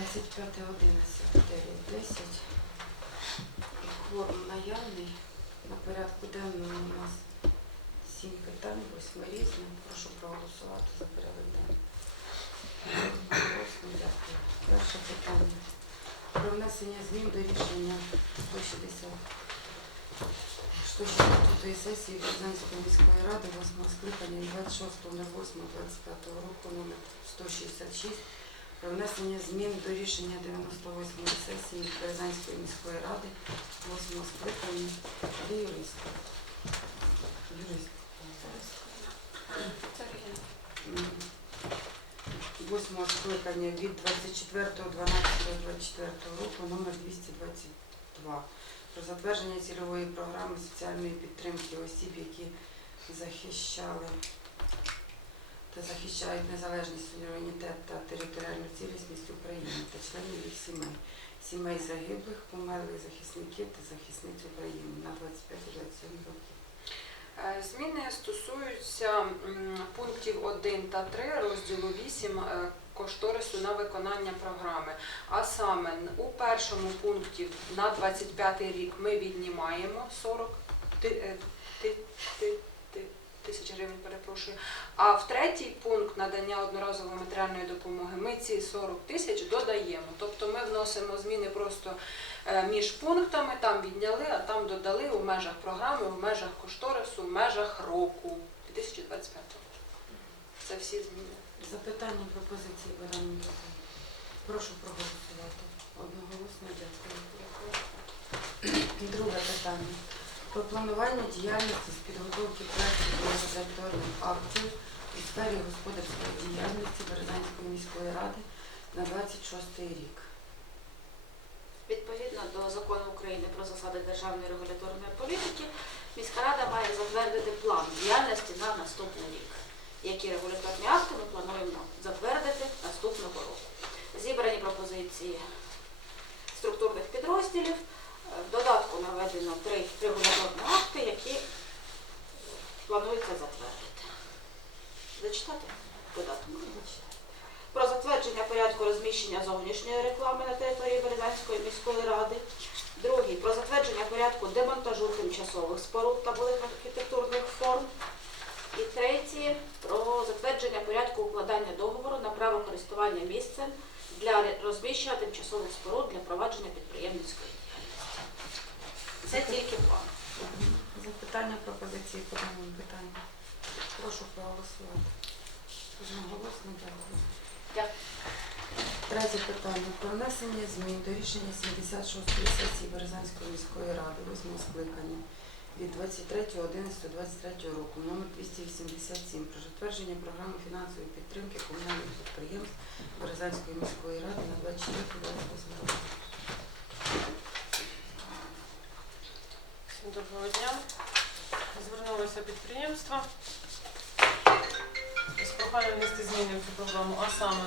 25, 11, 9, 10. Кворум наявний. На порядку денному у нас сім питань, восьми різні. Прошу проголосувати за порядок денний. Перше питання. Про внесення змін до рішення 160 160 сесії Березанської міської ради 8 скликання 26.08.25 року номер 166 про внесення змін до рішення 98-ї сесії Березанської міської ради 8 скликання до юриста. Юрист. М. Восьмого скликання від 24.12.24 року номер 222 про затвердження цільової програми соціальної підтримки осіб, які захищали та захищають незалежність, суверенітет та територіальну цілісність України та членів їх сімей, сімей загиблих, померлих захисників та захисниць України на 25-27 років. Е, Зміни стосуються пунктів 1 та 3 розділу 8 е, кошторису на виконання програми. А саме у першому пункті на 25 рік ми віднімаємо 40 ти- е, тисяч гривень, перепрошую. А в третій пункт надання одноразової матеріальної допомоги ми ці 40 тисяч додаємо. Тобто ми вносимо зміни просто е, між пунктами, там відняли, а там додали у межах програми, у межах кошторису, в межах року 2025 Це всі зміни. Запитання, пропозиції по даному. Прошу проголосувати. Одноголосно дякую. Друге питання. Про планування діяльності з підготовки проєктів організаторних актів у сфері господарської діяльності Березанської міської ради на 26 рік. Відповідно до закону України про засади державної регуляторної політики, міська рада має затвердити план діяльності на наступний рік. Які регуляторні акти ми плануємо затвердити наступного року. Зібрані пропозиції структурних підрозділів. В додатку наведено три регуляторні акти, які планується затвердити. Зачитати додаток? про затвердження порядку розміщення зовнішньої реклами на території Березанської міської ради. Другий про затвердження порядку демонтажу тимчасових споруд та булих архітектурних форм. І третє про затвердження порядку укладання договору на право користування місцем для розміщення тимчасових споруд для провадження підприємницької. Це тільки план. Запитання, пропозиції по даному питанню. Прошу проголосувати. Третє питання. Про внесення змін до рішення 76-ї сесії Березанської міської ради 8 скликання від 23.11.23 року номер 287 про затвердження програми фінансової підтримки комунальних підприємств Березанської міської ради на 24-28 року. Всім доброго дня. Звернулося підприємство з проханням внести зміни в цю програму, а саме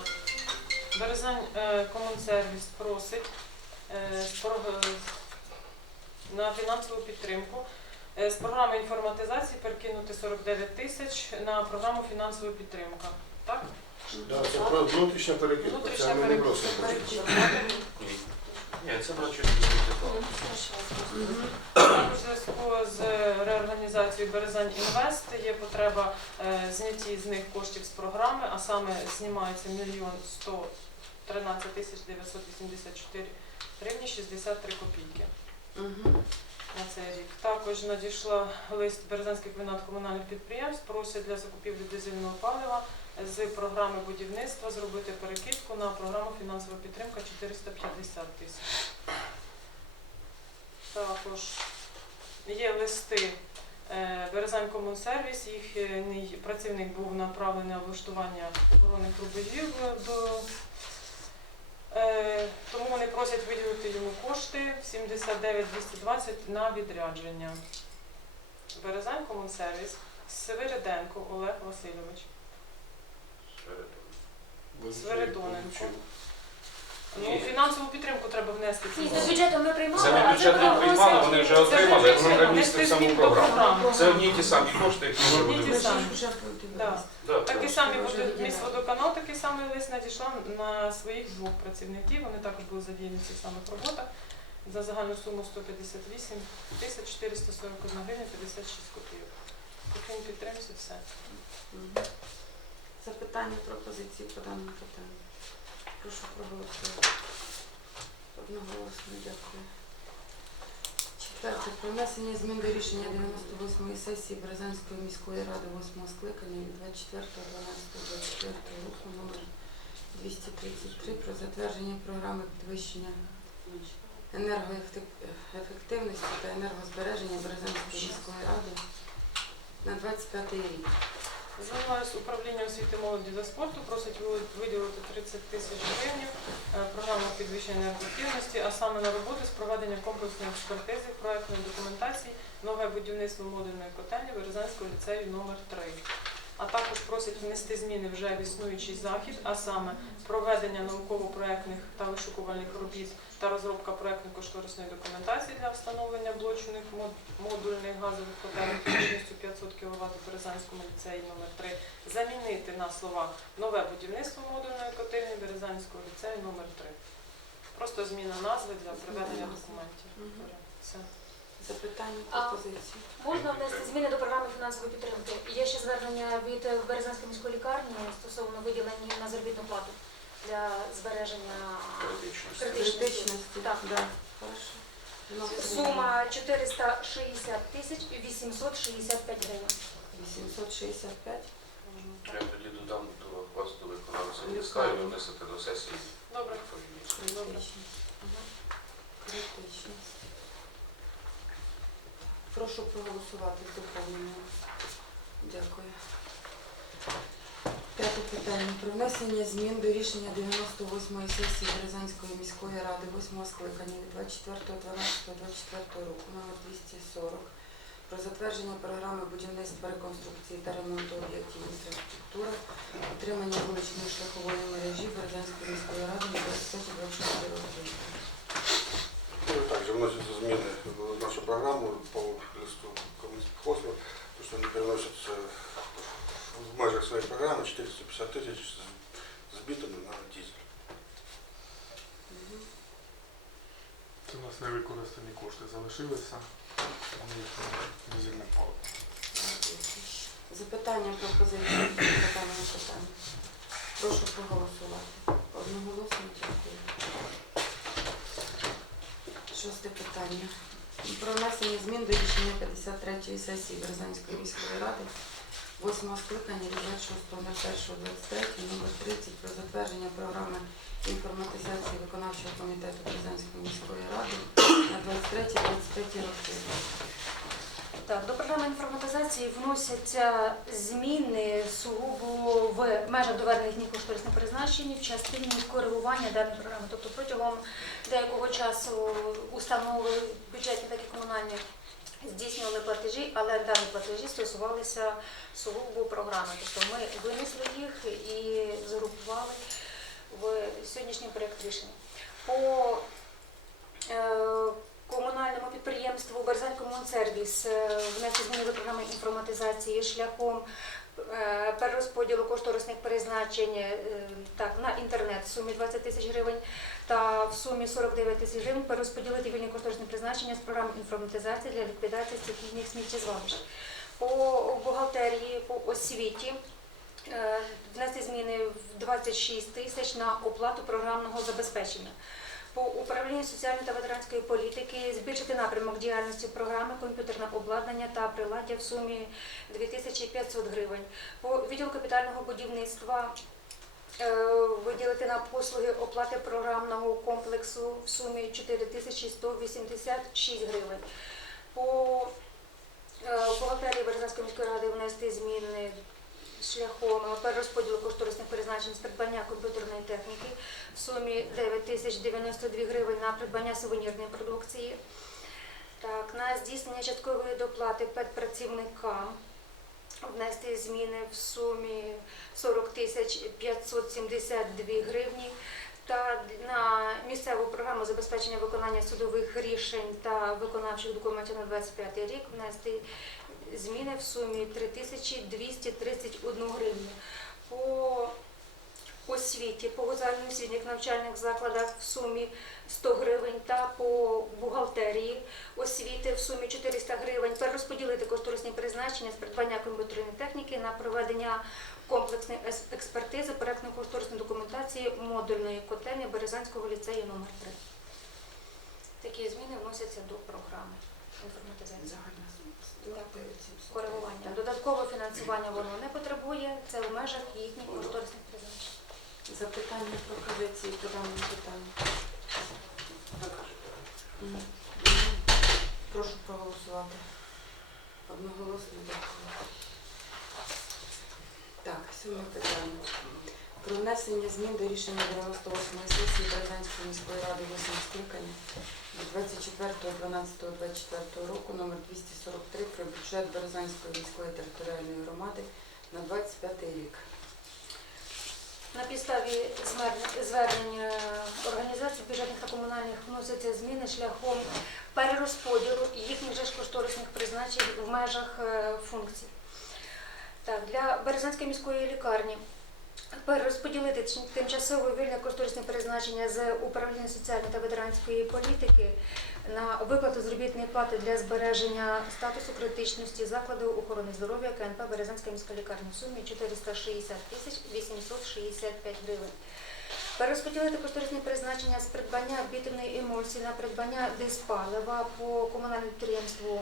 Березань е, Комунсервіс просить е, на фінансову підтримку е, з програми інформатизації перекинути 49 тисяч на програму фінансова підтримка. Так? Да, це. Внутрішня Це ми не просимо. Ні, це бачу. У зв'язку з реорганізацією Березань Інвест є потреба зняті з них коштів з програми, а саме знімається мільйон 113 тисяч 984 гривні 63 копійки. На цей рік. Також надійшла лист Березанських комбінат комунальних підприємств, просять для закупівлі дизельного палива з програми будівництва зробити перекидку на програму фінансова підтримка 450 тисяч. Також є листи е, Березань їхній працівник був направлений на влаштування оборонних рубежів до тому вони просять виділити йому кошти 79 220 на відрядження. Березань Комунсервіс, Свириденко Олег Васильович. Свиридоненко. Ну, фінансову підтримку треба внести. ці Ні, до бюджету ми приймали, Замін а це бюджету не приймали, вони вже Це отримали, вже треба внести містити в саму програму. Це одні й ті самі кошти, які вже Одні й ті Ми внесли. самі. вже Да. подивилися. Да, Такі так. самі Вже буде виділяли. міськводоканал, такий самий лист надійшов на своїх двох працівників. Вони також були задіяні в цих самих роботах за загальну суму 158 тисяч 441 гривня 56 копійок. Таким підтримці все. Запитання, пропозиції по даному питанню. Прошу проголосувати. Одноголосно дякую. Четверте. Про внесення змін до рішення 98-ї сесії Березанської міської ради 8 скликання від 24.12.24 року номер 233 про затвердження програми підвищення енергоефективності та енергозбереження Березанської міської ради на 25 рік. Займаюся управлінням освіти молоді та спорту, просить виділити 30 тисяч гривень. е, Програма підвищення енергоефективності, а саме на роботи з проведення комплексної експертизи проектної документації нове будівництво модульної котельні Березанського ліцею номер 3 А також просять внести зміни вже в існуючий захід, а саме проведення науково-проектних та вишукувальних робіт та розробка проектно-кошторисної документації для встановлення блочних модульних газових котелень потужністю 500 кВт в Березанському ліцеї номер 3 замінити на слова нове будівництво модульної котельні Березанського ліцею номер 3 Просто зміна назви для приведення документів. Все. Запитання, пропозиції. Можна внести зміни до програми фінансової підтримки. Є ще звернення від Березанської міської лікарні стосовно виділення на заробітну плату для збереження. Критичності. Так. Да. Сума 460 тисяч 865 гривень. 865. Я тоді додам до вас до виконавця листа і внесете до сесії. Добре. Добре. Критичність. Критичність. Прошу проголосувати з доповненням. Дякую. П'яте питання. Про внесення змін до рішення 98-ї сесії Березанської міської ради 8 скликання від 24.12.24 року номер 240 про затвердження програми будівництва реконструкції та ремонту об'єктів інфраструктури, утримання вуличної шляхової мережі Березанської міської ради на 25-24 роки. Ну, Также вносятся зміни в нашу программу по листу Коммунхозу, то, что они переносятся в межах своей программы 450 тысяч с сбитыми на дизель. Мгм. Це у нас невикористані кошти залишилися. Вони їх на дизельне паливо. Запитання, пропозиції по даному питанню. Прошу проголосувати. Одноголосно дякую. Шосте питання. Про внесення змін до рішення 53-ї сесії Березанської міської ради 8 скликання від 26.01.23 номер 30 про затвердження програми інформатизації виконавчого комітету Березанської міської ради на 23-25 роки. Так, до програми інформатизації вносяться зміни сугубо в межах доведених днів кошторисних призначень в частині коригування даної програми. Тобто протягом деякого часу установи бюджетні, так і комунальні здійснювали платежі, але дані платежі стосувалися сугубо програми. Тобто ми винесли їх і згрупували в сьогоднішній проєкт рішення. По е, комунальному підприємству Березань Комунсервіс внесли зміни до програми інформатизації шляхом перерозподілу кошторисних призначень е, так, на інтернет в сумі 20 тисяч гривень та в сумі 49 тисяч гривень перерозподілити вільні кошторисні призначення з програми інформатизації для ліквідації стихійних сміттєзвалищ. По бухгалтерії, по освіті е, внесли зміни в 26 тисяч на оплату програмного забезпечення по управлінню соціальної та ветеранської політики збільшити напрямок діяльності програми комп'ютерне обладнання та приладдя в сумі 2500 гривень. По відділу капітального будівництва е, виділити на послуги оплати програмного комплексу в сумі 4186 гривень. По бухгалтерії Березанської міської ради внести зміни шляхом перерозподілу кошторисних призначень з придбання комп'ютерної техніки в сумі 9 тисяч 92 гривень на придбання сувенірної продукції. Так, на здійснення часткової доплати педпрацівникам внести зміни в сумі 40 тисяч 572 гривні та на місцеву програму забезпечення виконання судових рішень та виконавчих документів на 25 рік внести зміни в сумі 3231 гривню. По освіті, по загальноосвітніх навчальних закладах в сумі 100 гривень та по бухгалтерії освіти в сумі 400 гривень. Перерозподілити кошторисні призначення з придбання комп'ютерної техніки на проведення комплексної експертизи проектно-кошторисної документації модульної котельні Березанського ліцею номер 3 Такі зміни вносяться до програми інформатизації. Коригування. Додаткове фінансування воно не потребує, це в межах їхніх кошторисних призначень. Запитання, пропозиції по даному питанню. Ні. Прошу проголосувати. Одноголосно дякую. Так, сьоме питання. Про внесення змін до рішення 98-ї сесії Березанської міської ради 8 скликання 24.12.24 року номер 243 про бюджет Березанської міської територіальної громади на 25 рік. На підставі звернення організацій бюджетних та комунальних вносяться зміни шляхом перерозподілу їхніх же кошторисних призначень в межах е, функцій. Так, для Березанської міської лікарні перерозподілити тимчасово вільне кошторисне призначення з управління соціальної та ветеранської політики на виплату заробітної плати для збереження статусу критичності закладу охорони здоров'я КНП Березанська міська лікарня в сумі 460 тисяч 865 гривень. Перерозподілити кошторисні призначення з придбання бітумної емульсії на придбання диспалива по комунальному підприємству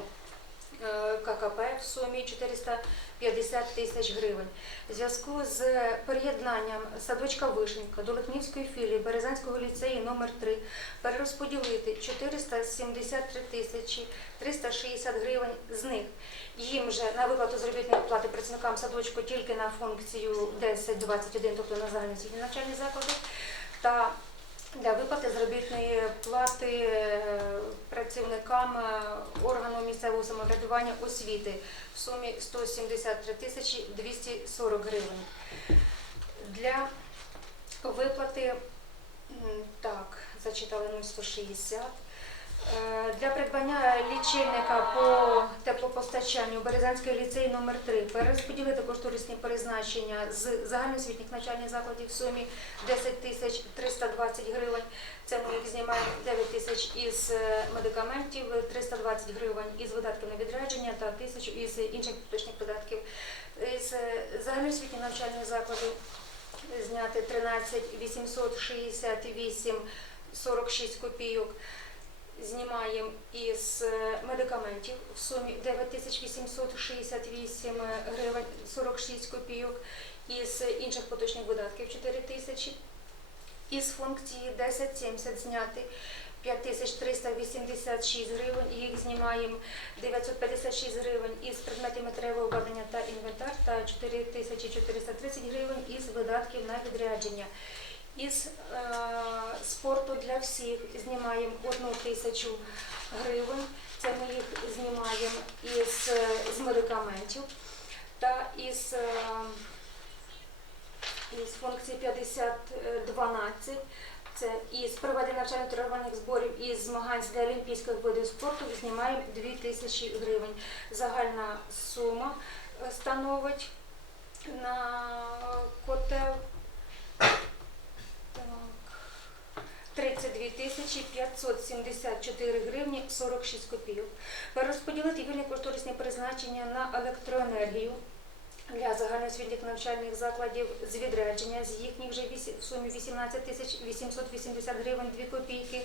е, ККП в сумі 450 тисяч гривень. В зв'язку з приєднанням садочка Вишенька до Лихнівської філії Березанського ліцею номер 3 перерозподілити 473 тисячі 360 гривень з них. Їм же на виплату заробітної плати працівникам садочку тільки на функцію 10-21, тобто на загальноосвітні навчальні заклади, та для виплати заробітної плати е, працівникам е, органу місцевого самоврядування освіти в сумі 173 тисячі 240 гривень. Для виплати, так, зачитали 0,160. Е, Для придбання лічильника по теплопостачанню Березанський ліцей номер 3 перерозподілити кошторисні призначення з загальноосвітніх навчальних закладів в сумі 10 тисяч 320 гривень. Це ми їх знімаємо 9 тисяч із е, медикаментів, 320 гривень із видатків на відрядження та тисячу із інших поточних видатків. Із е, загальноосвітніх навчальних закладів зняти 13 868 46 копійок. Знімаємо із е, медикаментів в сумі 9868 гривень 46 копійок, із інших поточних видатків 4 тисячі. Із функції 1070 зняти 5386 гривень, їх знімаємо 956 гривень із предметів матеріалу обладнання та інвентар та 4430 гривень із видатків на відрядження. Із е, спорту для всіх знімаємо одну тисячу гривень. Це ми їх знімаємо із з медикаментів та із, е, із функції 5012. Це із проведення навчально-тренувальних зборів із змагань для олімпійських видів спорту знімаємо 2 тисячі гривень. Загальна сума е, становить на котел 32 тисячі 574 гривні 46 копійок. Перерозподілити вільні кошторисні призначення на електроенергію для загальноосвітніх навчальних закладів з відрядження з їхніх вже в сумі 18 тисяч 880 гривень 2 копійки.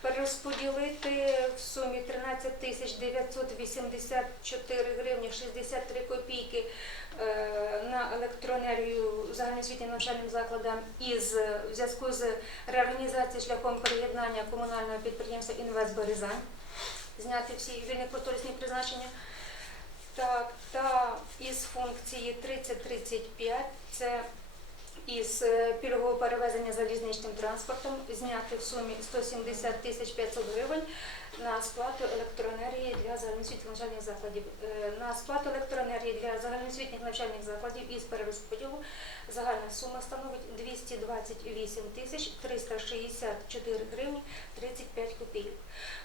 Перерозподілити в сумі 13 тисяч 984 гривні 63 копійки е, на електроенергію загальноосвітнім навчальним закладам із в зв'язку з реорганізацією шляхом приєднання комунального підприємства Інвест Березань, зняти всі вільні кошторисні призначення. Так, та із функції 3035 це із е, пільгового перевезення залізничним транспортом зняти в сумі 170 тисяч 500 гривень на сплату електроенергії для загальноосвітніх навчальних закладів. Е, На сплату електроенергії для загальноосвітніх навчальних закладів із перерозподілу загальна сума становить 228 тисяч 364 гривні 35 копійок.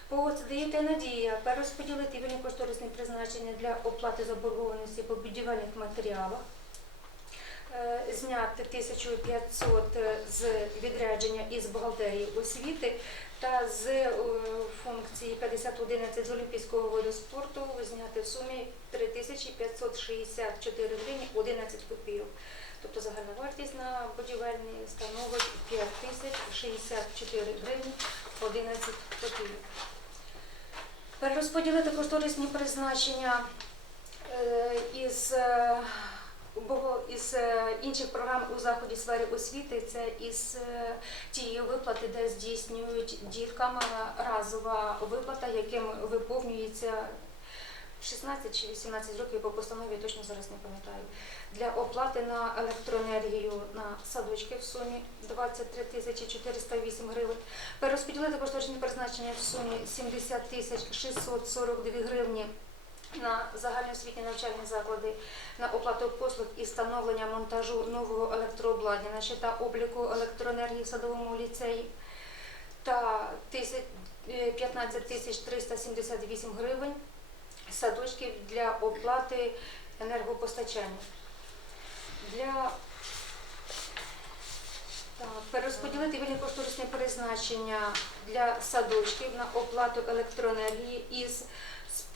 По ЦДІТ «Надія» перерозподілити вільні кошторисні призначення для оплати заборгованості по будівельних матеріалах. Е, Зняти 1500 з відрядження із бухгалтерії освіти та з е, функції 5011 з олімпійського виду спорту зняти в сумі 3564 гривні 11 копійок. Тобто загальна вартість на будівельні становить 5064 гривні 11 копійок. Перерозподілити кошторисні призначення е, із, бого- із е, інших програм у заході сфери освіти, це із е, тієї виплати, де здійснюють діткам е, разова виплата, яким виповнюється 16 чи 18 років по постанові, точно зараз не пам'ятаю, для оплати на електроенергію на садочки в сумі 23 тисячі 408 гривень. Перерозподілити кошторисні призначення в сумі 70 тисяч 642 гривні на загальноосвітні навчальні заклади на оплату послуг і встановлення монтажу нового електрообладнання та обліку електроенергії в садовому ліцеї та е, 15 тисяч 378 гривень садочків для оплати енергопостачання. Для перерозподілити кошторисні призначення для садочків на оплату електроенергії із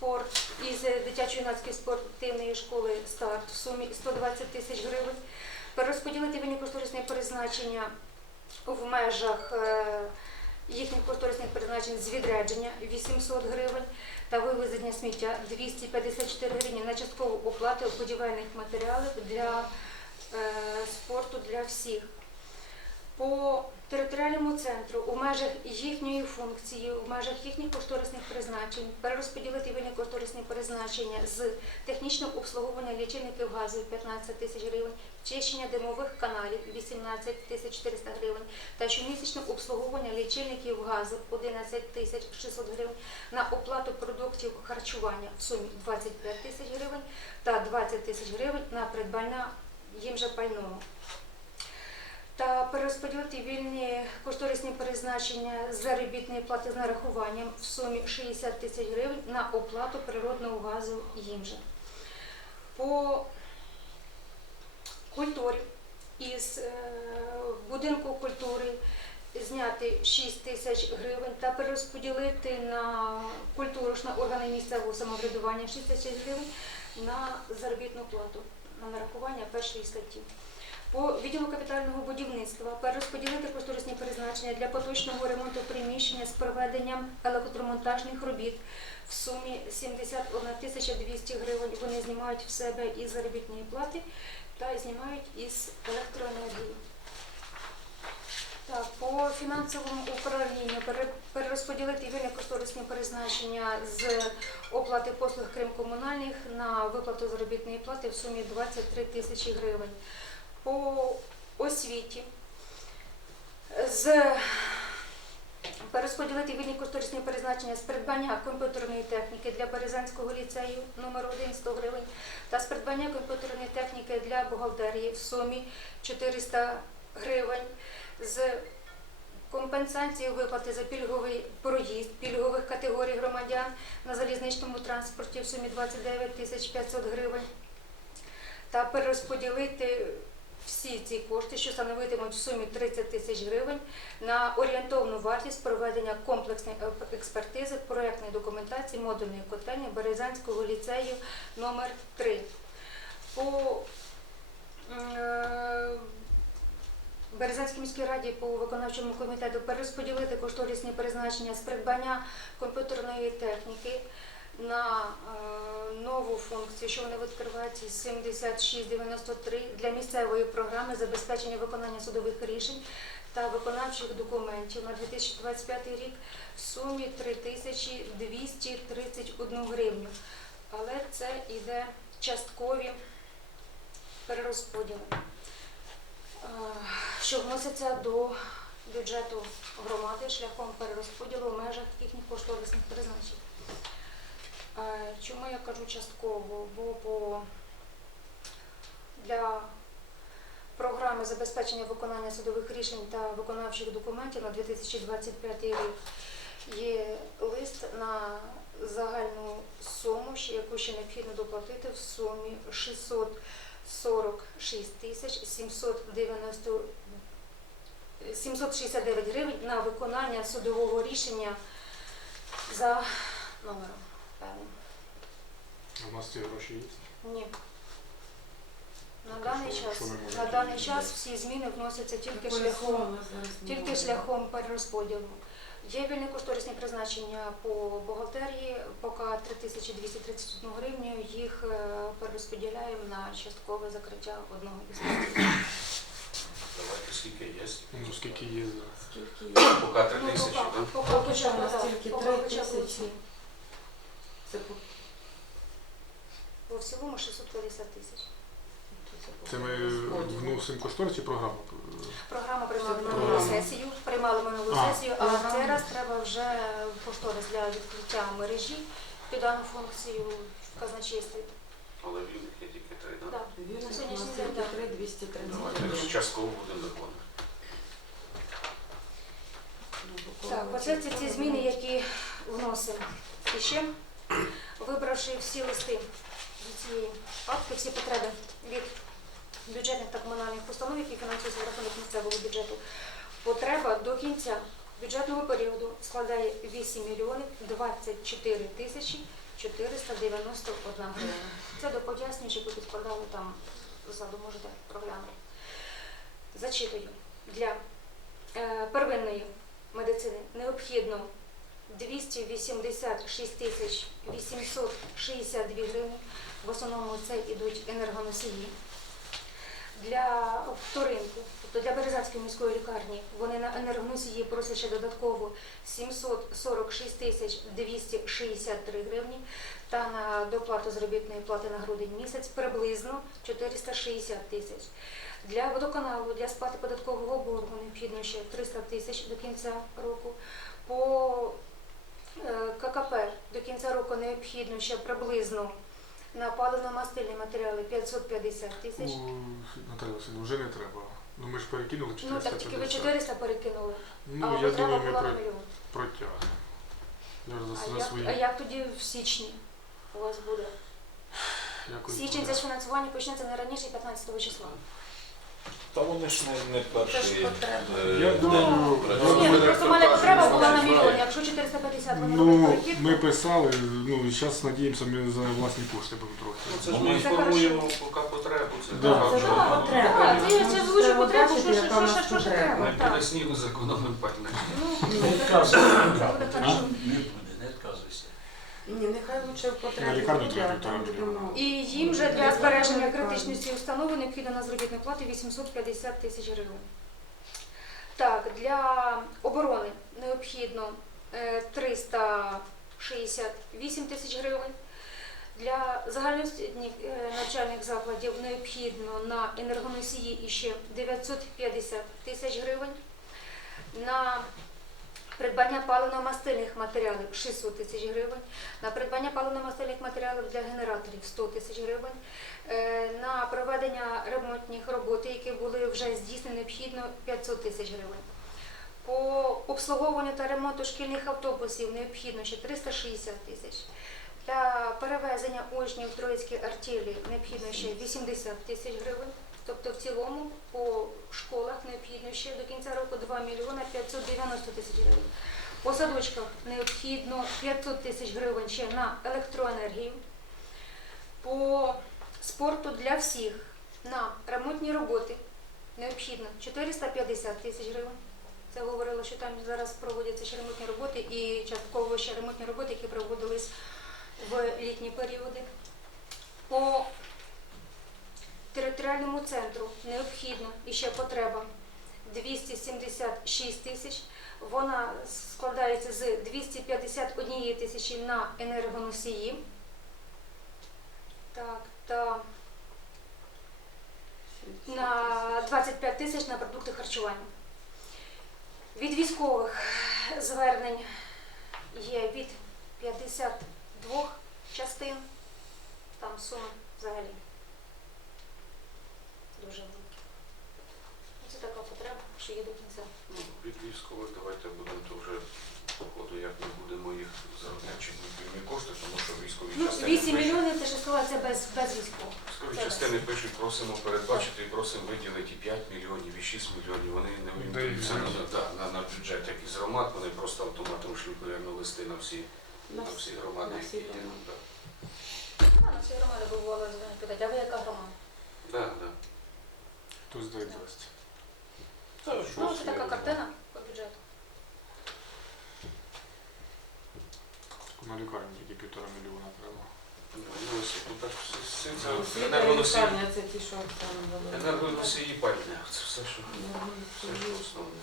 спорт із дитячо-юнацької спортивної школи старт в сумі 120 тисяч гривень. Перерозподілити вільні кошторисні призначення в межах е, їхніх кошторисних призначень з відрядження 800 гривень та вивезення сміття 254 гривні на часткову оплату будівельних матеріалів для е, спорту для всіх. По територіальному центру у межах їхньої функції, в межах їхніх кошторисних призначень перерозподілити вільні кошторисні призначення з технічного обслуговування лічильників газу 15 тисяч гривень, чищення димових каналів 18 тисяч 400 гривень та щомісячне обслуговування лічильників газу 11 тисяч 600 гривень. На оплату продуктів харчування в сумі 25 тисяч гривень та 20 тисяч гривень на придбання їм же пального та перерозподілити вільні кошторисні призначення заробітної плати з нарахуванням в сумі 60 тисяч гривень на оплату природного газу їм же. По культурі із е, будинку культури зняти 6 тисяч гривень та перерозподілити на культуру на органи місцевого самоврядування 6 тисяч гривень на заробітну плату на нарахування першої статті. По відділу капітального будівництва перерозподілити кошторисні призначення для поточного ремонту приміщення з проведенням електромонтажних робіт в сумі 71 тисяча 200 гривень. Вони знімають в себе із заробітної плати та знімають із електроенергії. Так, по фінансовому управлінню перерозподілити вільне кошторисні призначення з оплати послуг крім комунальних на виплату заробітної плати в сумі 23 тисячі гривень по освіті з перерозподілити вільні кошторисні призначення з придбання комп'ютерної техніки для Березанського ліцею номер 1 100 гривень та з придбання комп'ютерної техніки для бухгалтерії в сумі 400 гривень з компенсації виплати за пільговий проїзд пільгових категорій громадян на залізничному транспорті в сумі 29 тисяч 500 гривень та перерозподілити всі ці кошти, що становитимуть в сумі 30 тисяч гривень, на орієнтовну вартість проведення комплексної експертизи проєктної документації модульної котельні Березанського ліцею номер 3 По е, Березанській міській раді по виконавчому комітету перерозподілити кошторисні призначення з придбання комп'ютерної техніки на е, нову функцію, що вони відкриваються 7693 для місцевої програми забезпечення виконання судових рішень та виконавчих документів на 2025 рік в сумі 3231 гривню. Але це йде часткові перерозподіли. що вносяться до бюджету громади шляхом перерозподілу в межах їхніх кошторисних призначень. Чому я кажу частково? Бо по для програми забезпечення виконання судових рішень та виконавчих документів на 2025 рік є лист на загальну суму, яку ще необхідно доплатити в сумі 646 тисяч 790 769 гривень на виконання судового рішення за номером певним. У нас ці гроші є. Ні. На Так, даний що- час, що ми можемо на даний зробити? час всі зміни вносяться тільки шляхом тільки шляхом перерозподілу. Є вільне кошторисні призначення по бухгалтерії, поки 3231 гривню їх е, перерозподіляємо на часткове закриття одного із позицій. Давайте скільки є. Ну, скільки є. Скільки є? Поки три Ну, тисячі, поки- так? поки що у нас тільки три тисячі. Це по По в цілому 650 тисяч. Це ми вносимо кошторис чи програму? Програма приймали минулу сесію, приймали минулу А. сесію, а Програма. цей раз треба вже кошторис для відкриття мережі під дану функцію в казначействі. Але вільних є тільки три, так? Да. Вірно, На сьогоднішній день, так. 3 231. Давайте частково будемо виконувати. Ну, Так, оце ці, ці зміни, які вносимо. І ще, вибравши всі листи з цієї папки, всі потреби від бюджетних та комунальних установ, які фінансуються за рахунок місцевого бюджету, потреба до кінця бюджетного періоду складає 8 мільйонів 24 тисячі 491 гривня. Це до пояснюючих, ви підкладали там ззаду, можете проглянути. Зачитую. Для е, первинної медицини необхідно 286 тисяч 862 гривні. В основному це йдуть енергоносії. Для вторинку, тобто для Березацької міської лікарні, вони на енергоносії просять ще додатково 746 тисяч 263 гривні та на доплату заробітної плати на грудень місяць приблизно 460 тисяч. Для водоканалу, для сплати податкового боргу необхідно ще 300 тисяч до кінця року. По ККП до кінця року необхідно ще приблизно на паливно-мастильні матеріали 550 тисяч. У, Наталя Васильівна, вже не треба. Ну ми ж перекинули Ну так тільки ви 400 перекинули, а Ну, я потреба думаю, ми була на про- мільйон. протягнемо. Я ж А за, за як, свої а як тоді в січні у вас буде? якось Січень буде. це ж фінансування почнеться не раніше 15 числа. Та вони ж не, не Це ж перші. потреба. е, Я думаю, Ну, Ні, ну просто в мене потреба була на мільйон. Якщо 450 вони роблять Ну, перекидку, ми писали, ну, і зараз надіємося, ми за власні кошти будемо трохи. Ну, це ж ми Це інформуємо поки потребу. Це Да. так, Це що- ж потреба. Так, це, це звучить Треба потребу, бачити, що, що, яка в що, нас що, що потреба. треба. Ми Так. біля снігу зекономимо пальне. Ну, Не буде хорошо. Не буде, не відказуйся. Ні, нехай лучше в На потребі лікарню треба півтора будемо. І їм же для збереження критичності установи необхідно на заробітну плату 850 тисяч гривень. Так, для оборони необхідно е, 368 тисяч гривень. Для загальноосвітніх е, навчальних закладів необхідно на енергоносії іще 950 тисяч гривень. На придбання паливно-мастильних матеріалів 600 тисяч гривень. На придбання паливно-мастильних матеріалів для генераторів 100 тисяч гривень. Е, На проведення ремонтних робот, які були вже здійснені, необхідно 500 тисяч гривень. По обслуговуванню та ремонту шкільних автобусів необхідно ще 360 тисяч. Для перевезення учнів в Троїцькій артілі необхідно ще 80 тисяч гривень. Тобто в цілому по школах необхідно ще до кінця року 2 мільйона 590 тисяч гривень. По садочках необхідно 500 тисяч гривень ще на електроенергію. По спорту для всіх на ремонтні роботи необхідно 450 тисяч гривень. Це говорило, що там зараз проводяться ще ремонтні роботи і частково ще ремонтні роботи, які проводились в літні періоди. По територіальному центру необхідно і ще потреба 276 тисяч. Вона складається з 251 тисячі на енергоносії. Так, та на 25 тисяч на продукти харчування. Від військових звернень є від 52 частин. Там суми взагалі дуже великі. Ну, Це така потреба, що є до кінця. Ну, від військових давайте будемо то вже по ходу, як ми будемо їх заробляти, чи кошти, тому що військові Ну, частини 8 пишуть- мільйонів це ж ситуація без, без військових. Військові Це частини пишуть, просимо передбачити і просимо виділити і 5 мільйонів, і 6 мільйонів. Вони не орієнтуються на, на, на, на бюджет якийсь громад, вони просто автоматом шлють листи на всі, на всі громади, на всі які є. громади. Да. А, на всі громади бувало питати, а ви яка громада? Да, да. Хто здає дасть. Ну, це така картина по бюджету. На лікарню тільки півтора мільйона треба. Ну, ось, ну, так, всі- всі це енергоносії, лікарня це ті, що там було. енергоносії пальне. Це все, що основне.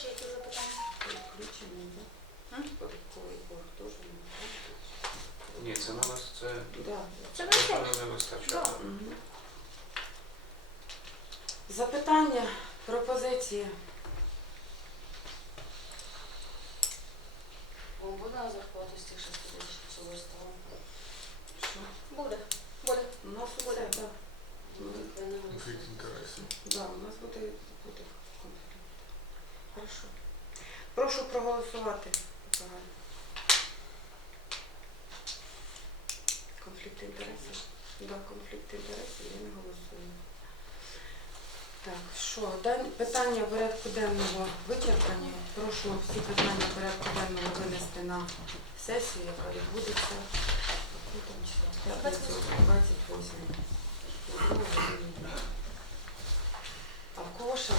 Чи які запитання? М? Ні, це на нас це Да. Це все. не вистачає. Да. Мгм. Запитання, пропозиції. Буде на зарплату з тих 6 тисяч особистого? Що? Буде. Буде. У нас Буде. так. Конфлікт інтересів. Да, у нас буде, буде конфлікт. Хорошо. Прошу проголосувати. Загально. Конфлікт інтересів? Да, конфлікт інтересів, я не голосую. Так, що, питання порядку денного вичерпані. Прошу всі питання порядку денного винести на сесію, яка відбудеться. Яку там число? П'ятницю, 28. А в кого ще?